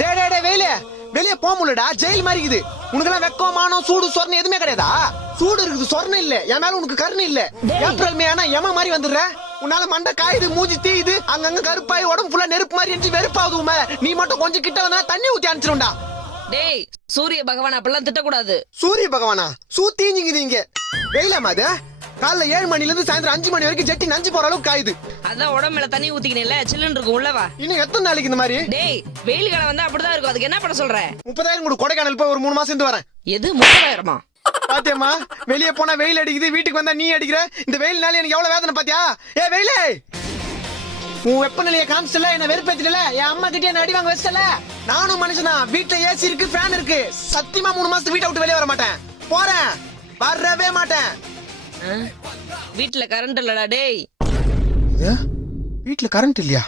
டே டே டே வெயிலே வெளியே போக முடியலடா, ஜெயில் மாதிரி இருக்குது. உனக்கெல்லாம் வெக்கம் மானம் சூடு சொர்ணம் எதுவுமே கிடையாதா? சூடு இருக்குது, சொர்ணம் இல்ல. என் மேல உனக்கு கருணை இல்ல. ஏப்ரல் மே ஆனா எம மாதிரி வந்துடுற. உன்னால மண்டை காயுது, மூஞ்சி தீயுது, அங்கங்க கருப்பாய் உடம்பு ஃபுல்லா நெருப்பு மாதிரி எரிஞ்சு வெறுப்பாகுது உமே. நீ மட்டும் கொஞ்சம் கிட்ட வந்தா தண்ணி ஊத்தி அனுப்பிச்சிருண்டா. டேய் சூரிய பகவான் அப்படிலாம் திட்டக்கூடாது. சூரிய பகவானா? சூத்தீஞ்சிங்குது இங்க. வெயிலாமா அது? காலைல 7 மணில இருந்து சாயந்தரம் 5 மணி வரைக்கும் ஜெட்டி நஞ்சு போற அளவுக்கு காயுது. அதான் உடம்புல தண்ணி ஊத்திக்கணும்ல, சில்லுன்னு இருக்கும் உள்ளவா. இன்னும் எத்தனை நாளைக்கு இந்த மாதிரி? டேய் வெயில் காலம் வந்தா அப்படிதான் இருக்கும். அதுக்கு என்ன பண்ண சொல்ற? 30,000 கூட கொடைக்கானல் போய் ஒரு 3 மாசம் இருந்து வரேன். எது 30,000மா? பாத்தியம்மா, வெளியே போனா வெயில் அடிக்குது, வீட்டுக்கு வந்தா நீ அடிக்கிற. இந்த வெயில்னால எனக்கு எவ்வளவு வேதனை பாத்தியா? ஏ வெயிலே, உன் வெப்பநிலையை காமிச்சல, என்ன வெறுப்பேத்தில. என் அம்மா கிட்டே என்ன அடி வாங்க வச்சல. நானும் மனுஷனா, வீட்டுல ஏசி இருக்கு, ஃபேன் இருக்கு. சத்தியமா 3 மாசத்துக்கு வீட்டை விட்டு வெளியே வர மாட்டேன். போறேன், வரவே மாட்டேன். வீட்டுல கரண்ட் இல்லடா. டேய் வீட்டுல கரண்ட் இல்லையா?